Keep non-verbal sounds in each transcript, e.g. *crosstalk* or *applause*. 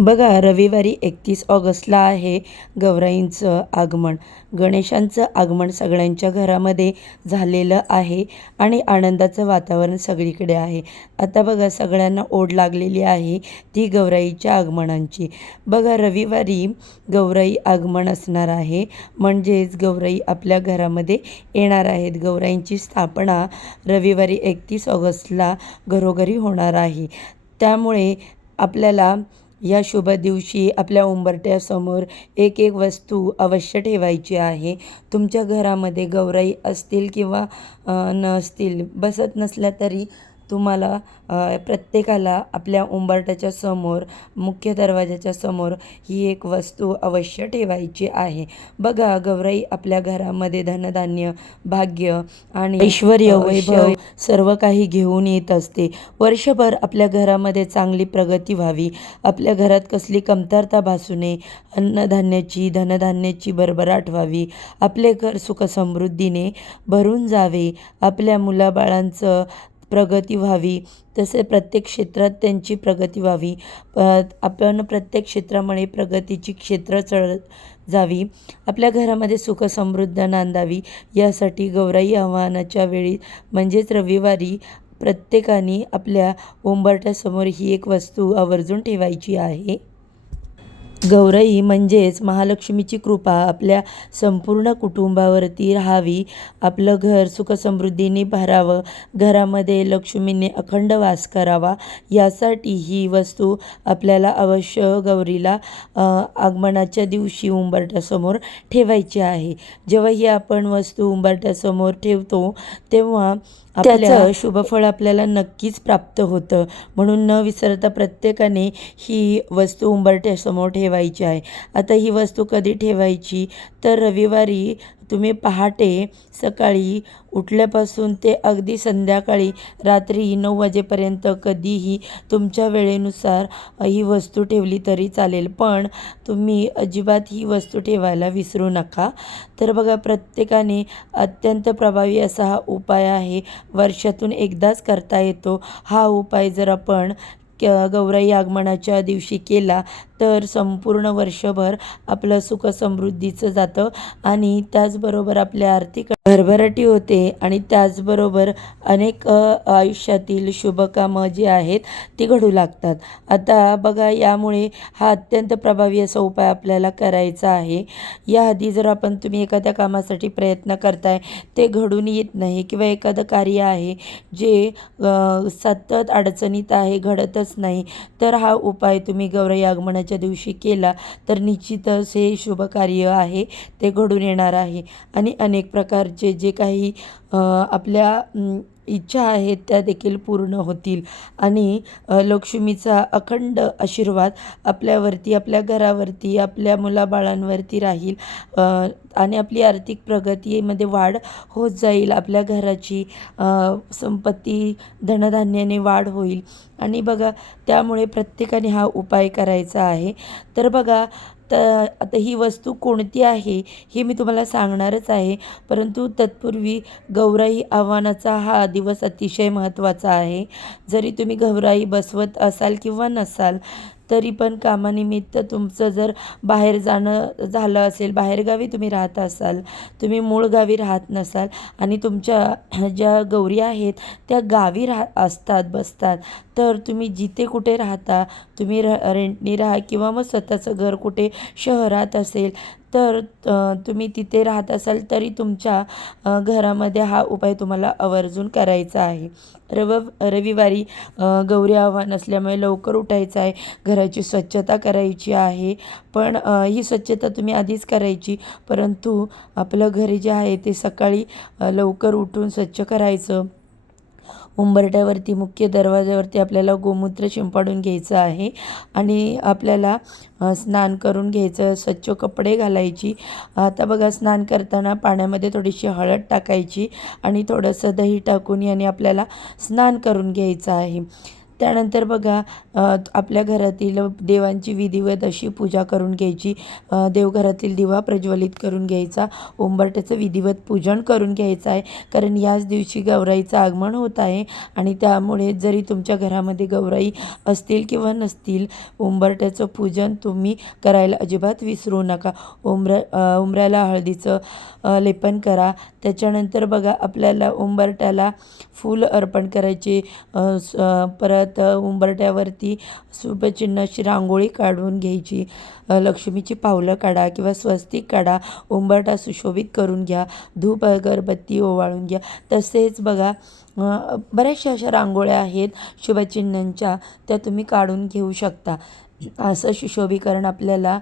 बघा रविवारी एकतीस ऑगस्टला आहे गौराईंचं आगमन. गणेशांचं आगमन सगळ्यांच्या घरामध्ये झालेलं आहे आणि आनंदाचं वातावरण सगळीकडे आहे. आता बघा सगळ्यांना ओढ लागलेली आहे ती गौराईच्या आगमनांची. बघा रविवारी गौराई आगमन असणार आहे. म्हणजेच गौराई आपल्या घरामध्ये येणार आहेत. गौराईंची स्थापना रविवारी एकतीस ऑगस्टला घरोघरी होणार आहे. त्यामुळे आपल्याला या शुभ दिवशी आपल्या उंबरट्यासमोर एक एक वस्तू अवश्य ठेवायची आहे. तुमच्या घरामध्ये गौराई असतील किंवा नसतील बसत नसल्या तरी तुम्हाला प्रत्येकाला आपल्या उंबरट्याच्या समोर मुख्य दरवाजाच्या समोर ही एक वस्तू अवश्य ठेवायची आहे. बघा गौराई आपल्या घरामध्ये धनधान्य भाग्य आणि ऐश्वर वैभव सर्व काही घेऊन येत असते. वर्षभर आपल्या घरामध्ये चांगली प्रगती व्हावी. आपल्या घरात कसली कमतरता भासू नये. अन्नधान्याची धनधान्याची भरभराट व्हावी. आपले घर सुखसमृद्धीने भरून जावे. आपल्या मुलाबाळांचं प्रगती व्हावी तसे प्रत्येक क्षेत्रात त्यांची प्रगती व्हावी. प- आपण प्रत्येक क्षेत्रामुळे प्रगतीची क्षेत्र चढत जावी. आपल्या घरामध्ये सुखसमृद्ध नांदावी. यासाठी गौराई आव्हानाच्या वेळी म्हणजेच रविवारी प्रत्येकाने आपल्या उंबरठ्यासमोर ही एक वस्तू आवर्जून ठेवायची आहे. गौराई म्हणजेच महालक्ष्मीची कृपा आपल्या संपूर्ण कुटुंबावरती राहावी. आपलं घर सुखसमृद्धीने भरावं. घरामध्ये लक्ष्मीने अखंड वास करावा. यासाठी ही वस्तू आपल्याला अवश्य गौरीला आगमनाच्या दिवशी उंबरट्यासमोर ठेवायची आहे. जेव्हा ही आपण वस्तू उंबरट्यासमोर ठेवतो तेव्हा त्याचं शुभफळ आपल्याला नक्कीच प्राप्त होतं. म्हणून न विसरता प्रत्येकाने ही वस्तू उंबरट्यासमोर ठेवायची आहे. आता ही वस्तू कधी ठेवायची? तर रविवारी तुम्ही पहाटे सकाळी उठल्यापासून ते अगदी संध्याकाळी रात्री नऊ वाजेपर्यंत कधीही तुमच्या वेळेनुसार ही वस्तू ठेवली तरी चालेल. पण तुम्ही अजिबात ही वस्तू ठेवायला विसरू नका. तर बघा प्रत्येकाने अत्यंत प्रभावी असा हा उपाय आहे. वर्षातून एकदाच करता येतो. हा उपाय जर आपण क- गौराई आगमनाच्या दिवशी केला तर संपूर्ण वर्षभर आपलं सुख समृद्धीचं जातं. आणि त्याचबरोबर आपल्या आर्थिक भरभराटी होते. आणि त्याचबरोबर अनेक आयुष्यातील शुभकामं जी आहेत ती घडू लागतात. आता बघा यामुळे हा अत्यंत प्रभावी असा उपाय आपल्याला करायचा आहे. याआधी जर आपण तुम्ही एखाद्या कामासाठी प्रयत्न करताय ते घडून येत नाही किंवा एखादं कार्य आहे जे सतत अडचणीत आहे घडतच नाही तर हा उपाय तुम्ही गौराई आगमनाच्या दिवशी केला तर निश्चितच हे शुभ कार्य आहे ते घडून येणार आहे. आणि अनेक प्रकारचे जे काही आपल्या इच्छा आहेत त्या देखील पूर्ण होतील. आणि लक्ष्मीचा अखंड आशीर्वाद आपल्यावरती आपल्या घरावरती आपल्या मुलाबाळांवरती राहील. आणि आपली आर्थिक प्रगतीमध्ये वाढ होत जाईल. आपल्या घराची संपत्ती धनधान्याने वाढ होईल. आणि बघा त्यामुळे प्रत्येकाने हा उपाय करायचा आहे. तर बघा तर आता ही वस्तू कोणती आहे हे मी तुम्हाला सांगणारच आहे. परंतु तत्पूर्वी गौराई आव्हानाचा हा दिवस अतिशय महत्त्वाचा आहे. जरी तुम्ही गौराई बसवत असाल किंवा नसाल तरी पण कामानिमित्त तुमचं जर बाहेर जाणं झालं असेल बाहेरगावी तुम्ही राहत असाल तुम्ही मूळ गावी राहत नसाल आणि तुमच्या *clears throat* ज्या गौरी आहेत त्या गावी राह असतात बसतात तर तुम्ही जिथे कुठे राहता तुम्ही र रेंटनी राहा किंवा मग स्वतःचं घर कुठे शहरात असेल तर तुम्ही तिथे राहत असाल तरी तुमच्या घरामध्ये हा उपाय तुम्हाला आवर्जून करायचा आहे. रव रविवारी गौरी आव्हान असल्यामुळे लवकर उठायचं आहे. घराची स्वच्छता करायची आहे. पण ही स्वच्छता तुम्ही आधीच करायची. परंतु आपलं घर जे आहे ते सकाळी लवकर उठून स्वच्छ करायचं. उंबरट्यावरती मुख्य दरवाज्यावरती आपल्याला गोमूत्र शिंपाडून घ्यायचं आहे आणि आपल्याला स्नान करून घ्यायचं स्वच्छ कपडे घालायची. आता बघा स्नान करताना पाण्यामध्ये थोडीशी हळद टाकायची आणि थोडंसं दही टाकून याने आपल्याला स्नान करून घ्यायचं आहे. त्यानंतर बघा आपल्या घरातील देवांची विधिवत अशी पूजा करून घ्यायची. देवघरातील दिवा प्रज्वलित करून घ्यायचा. उंबरट्याचं विधिवत पूजन करून घ्यायचं आहे. कारण याच दिवशी गौराईचं आगमन होत आहे आणि त्यामुळे जरी तुमच्या घरामध्ये गौराई असतील किंवा नसतील उंबरट्याचं पूजन तुम्ही करायला अजिबात विसरू नका. उंबर उंबऱ्याला हळदीचं लेपन करा. त्याच्यानंतर बघा आपल्याला उंबरट्याला फूल अर्पण करायचे. परत स परत उंबरट्यावरती शुभचिन्ह अशी रांगोळी काढून घ्यायची. लक्ष्मीची पावलं काढा किंवा स्वस्तिक काढा. उंबरटा सुशोभित करून घ्या. धूप अगरबत्ती ओवाळून घ्या. तसेच बघा बऱ्याचशा अशा रांगोळ्या आहेत शुभचिन्हांच्या. त्या तुम्ही काढून घेऊ शकता. असं सुशोभीकरण आपल्याला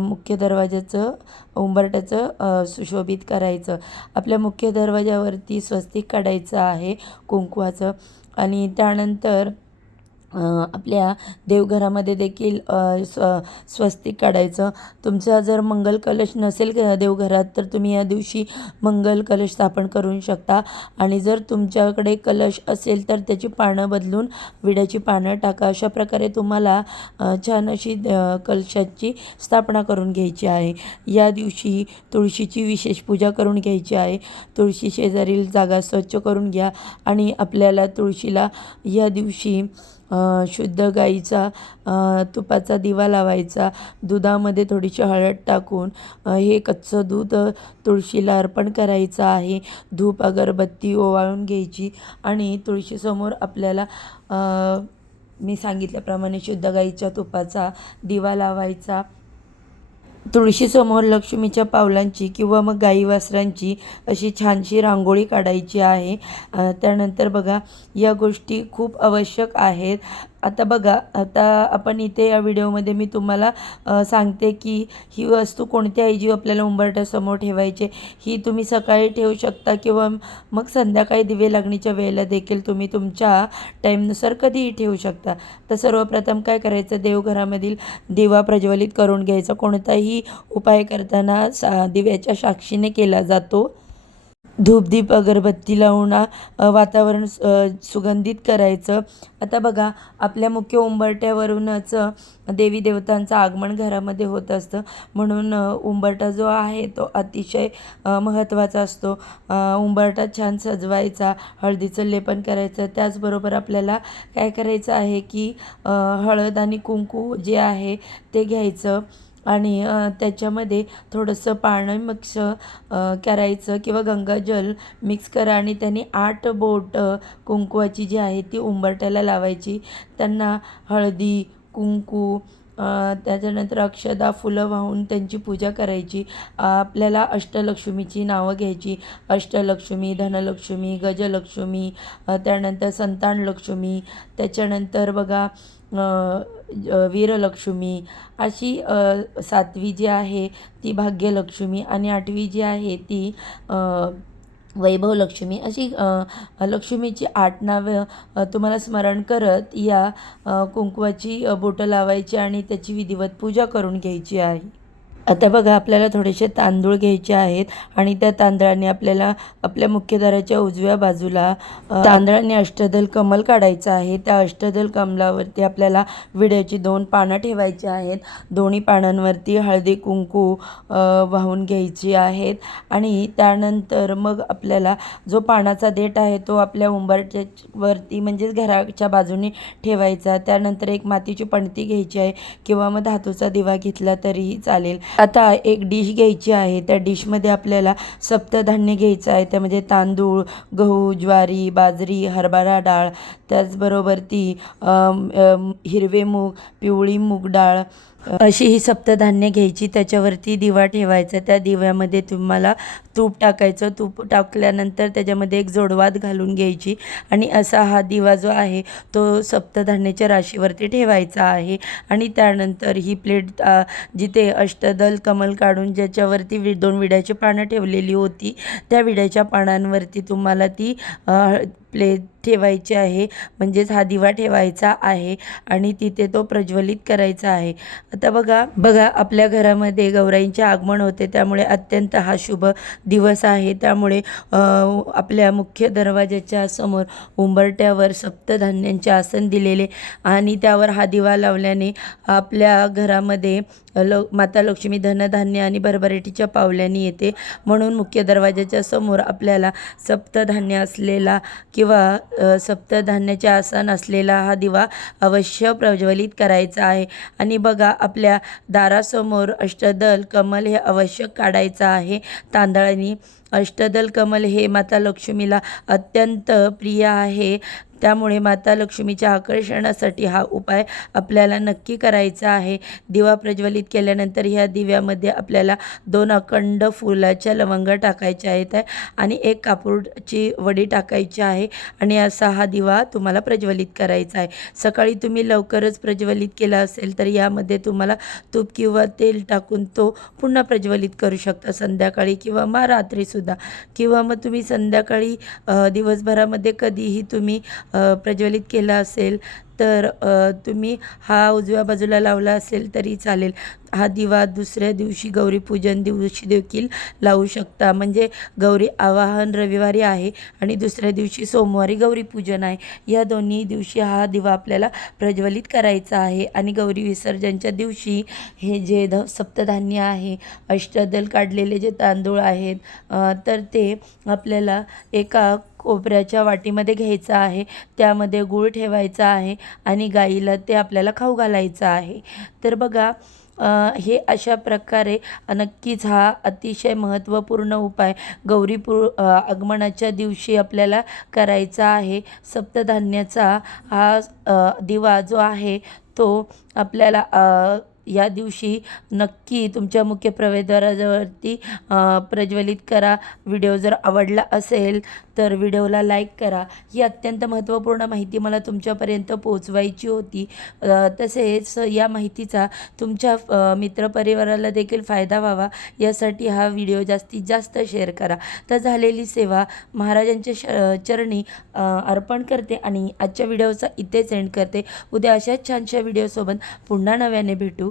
मुख्य दरवाजाचं उंबरट्याचं सुशोभित करायचं. आपल्या मुख्य दरवाजावरती स्वस्तिक काढायचं आहे कुंकवाचं. आणि त्यानंतर आपल्या देवघरामध्ये देखील स्व स्वस्तिक काढायचं. तुमचा जर मंगल कलश नसेल देवघरात तर तुम्ही या दिवशी मंगल कलश स्थापन करू शकता. आणि जर तुमच्याकडे कलश असेल तर त्याची पानं बदलून विड्याची पानं टाका. अशा प्रकारे तुम्हाला छान अशी कलशाची स्थापना करून घ्यायची आहे. या दिवशी तुळशीची विशेष पूजा करून घ्यायची आहे. तुळशी शेजारील जागा स्वच्छ करून घ्या. आणि आपल्याला तुळशीला या दिवशी शुद्ध गाईचा तुपाचा दिवा लावायचा दुधामध्ये थोडीशी हळद टाकून हे कच्चं दूध तुळशीला अर्पण करायचं आहे. धूप अगरबत्ती ओवाळून घ्यायची आणि तुळशीसमोर आपल्याला मी सांगितल्याप्रमाणे शुद्ध गाईच्या तुपाचा दिवा लावायचा. तुळशीसमोर लक्ष्मीच्या पावलांची किंवा मग गाई वासरांची अशी छानशी रांगोळी काढायची आहे. त्यानंतर बघा या गोष्टी खूप आवश्यक आहेत. आता बघा आता आपण इथे या व्हिडिओमध्ये मी तुम्हाला सांगते की ही वस्तू कोणत्या आहे जी आपल्याला उंबरट्यासमोर ठेवायचे ही तुम्ही सकाळी ठेवू शकता किंवा मग संध्याकाळी दिवे लागणीच्या वेळेला देखील तुम्ही तुमच्या टाईमनुसार कधीही ठेवू शकता. तर सर्वप्रथम काय करायचं देवघरामधील दिवा प्रज्वलित करून घ्यायचा. कोणताही उपाय करताना सा दिव्याच्या साक्षीने केला जातो. धूपदीप अगरबत्ती लावून वातावरण सुगंधित करायचं. आता बघा आपल्या मुख्य उंबरट्यावरूनच देवी देवतांचं आगमन घरामध्ये होत असतं. म्हणून उंबरटा जो आहे तो अतिशय महत्त्वाचा असतो. उंबरटा छान सजवायचा हळदीचं लेपन करायचं. त्याचबरोबर आपल्याला काय करायचं आहे की हळद आणि कुंकू जे आहे ते घ्यायचं. आणि त्याच्यामध्ये थोडंसं पाणी मिक्स करायचं किंवा गंगाजल मिक्स करा आणि त्याने आठ बोट कुंकवाची जी आहे ती उंबरट्याला लावायची. त्यांना हळदी कुंकू त्याच्यानंतर अक्षदा फुलं वाहून त्यांची पूजा करायची. आपल्याला अष्टलक्ष्मीची नावं घ्यायची. अष्टलक्ष्मी धनलक्ष्मी गजलक्ष्मी त्यानंतर संतानलक्ष्मी त्याच्यानंतर बघा वीरलक्ष्मी अशी सातवी जी आहे ती भाग्यलक्ष्मी आणि आठवी जी आहे ती वैभव वैभवलक्ष्मी. अशी लक्ष्मीची आठ नावं तुम्हाला स्मरण करत या कुंकवाची बोटं लावायची आणि त्याची विधिवत पूजा करून घ्यायची आहे. आता बघा आपल्याला थोडेसे तांदूळ घ्यायचे आहेत आणि त्या तांदळाने आपल्याला आपल्या मुख्यदाराच्या उजव्या बाजूला तांदळाने अष्टदल कमल काढायचं आहे. त्या अष्टदल कमलावरती आपल्याला विड्याची दोन पानं ठेवायची आहेत. दोन्ही पानांवरती हळदी कुंकू वाहून घ्यायची आहेत. आणि त्यानंतर मग आपल्याला जो पानाचा देठ आहे तो आपल्या उंबरट्यावरती म्हणजेच घराच्या बाजूने ठेवायचा. त्यानंतर एक मातीची पणती घ्यायची आहे किंवा मग धातूचा दिवा घेतला तरीही चालेल. आता एक डिश घ्यायची आहे. त्या डिशमध्ये आपल्याला सप्तधान्य घ्यायचं आहे. त्यामध्ये तांदूळ गहू ज्वारी बाजरी हरभरा डाळ त्याचबरोबर ती हिरवे मूग पिवळी मूग डाळ अशी ही सप्तधान्य घ्यायची त्याच्यावरती दिवा ठेवायचा त्या दिव्यामध्ये तुम्हाला तूप टाकायचं तूप टाकल्यानंतर त्याच्यामध्ये एक जोडवात घालून घ्यायची आणि असा हा दिवा जो आहे तो सप्तधान्याच्या राशीवरती ठेवायचा आहे आणि त्यानंतर ही प्लेट जिथे अष्टदल कमल काढून ज्याच्यावरती वि दोन विड्याची पानं ठेवलेली होती त्या विड्याच्या पानांवरती तुम्हाला ती प्लेट ठेवायची आहे. म्हणजेच हा दिवा ठेवायचा आहे आणि तिथे तो प्रज्वलित करायचा आहे. आता बघा बघा आपल्या घरामध्ये गौराईंचे आगमन होते. त्यामुळे अत्यंत हा शुभ दिवस आहे. त्यामुळे आपल्या मुख्य दरवाजाच्या समोर उंबरट्यावर सप्तधान्यांचे आसन दिलेले आणि त्यावर हा दिवा लावल्याने आपल्या घरामध्ये ल माता लक्ष्मी धनधान्य आणि भरभराटीच्या पावल्याने येते. म्हणून मुख्य दरवाजाच्या समोर आपल्याला सप्तधान्य असलेला किंवा सप्तधान्याच्या सप्तधान्याचे आसन असलेला हा दिवा अवश्य प्रज्वलित करायचा आहे. आणि बघा आपल्या दारासमोर अष्टदल कमल हे अवश्य काढायचं आहे. तांदळाने अष्टदल कमल हे माता लक्ष्मीला अत्यंत प्रिय आहे. त्यामुळे माता लक्ष्मीच्या आकर्षणासाठी हा उपाय आपल्याला नक्की करायचा आहे. दिवा प्रज्वलित केल्यानंतर ह्या दिव्यामध्ये आपल्याला दोन अखंड फुलाच्या लवंग टाकायच्या आहेत आणि एक कापूरची वडी टाकायची आहे आणि असा हा दिवा तुम्हाला प्रज्वलित करायचा आहे. सकाळी तुम्ही लवकरच प्रज्वलित केला असेल तर यामध्ये तुम्हाला तूप किंवा तेल टाकून तो पुन्हा प्रज्वलित करू शकता. संध्याकाळी किंवा मग रात्रीसुद्धा. किंवा मग तुम्ही संध्याकाळी दिवसभरामध्ये कधीही तुम्ही प्रज्वलित केलं असेल तर तुम्ही हा उजव्या बाजूला लावला असेल तरी चालेल. हा दिवा दुसऱ्या दिवशी गौरीपूजन दिवशी देखील लावू शकता. म्हणजे गौरी आवाहन रविवारी आहे आणि दुसऱ्या दिवशी सोमवारी गौरीपूजन आहे. या दोन्ही दिवशी हा दिवा आपल्याला प्रज्वलित करायचा आहे आणि गौरी विसर्जनच्या दिवशी हे जे ध सप्तधान्य आहे अष्टदल काढलेले जे तांदूळ आहेत तर ते आपल्याला एका कोपऱ्याच्या वाटीमध्ये घ्यायचं आहे. त्यामध्ये गूळ ठेवायचा आहे. आणि गाईला ते आपल्याला खाऊ घालायचं आहे. तर बघा हे अशा प्रकारे नक्कीच हा अतिशय महत्त्वपूर्ण उपाय गौरीपूर आगमनाच्या दिवशी आपल्याला करायचा आहे. सप्तधान्याचा हा दिवा जो आहे तो आपल्याला या दिवशी नक्की तुमच्या मुख्य प्रवेशद्वारावरती प्रज्वलित करा. व्हिडिओ जर आवडला असेल तर व्हिडिओला लाईक करा. ही अत्यंत महत्त्वपूर्ण माहिती मला तुमच्यापर्यंत पोहोचवायची होती. तसेच या माहितीचा तुमच्या मित्रपरिवाराला देखील फायदा व्हावा. यासाठी हा व्हिडिओ जास्तीत जास्त शेअर करा. तर झालेली सेवा महाराजांच्या श चरणी अर्पण करते आणि आजच्या व्हिडिओचा इथेच एंड करते. उद्या अशाच छानशा व्हिडिओसोबत पुन्हा नव्याने भेटू.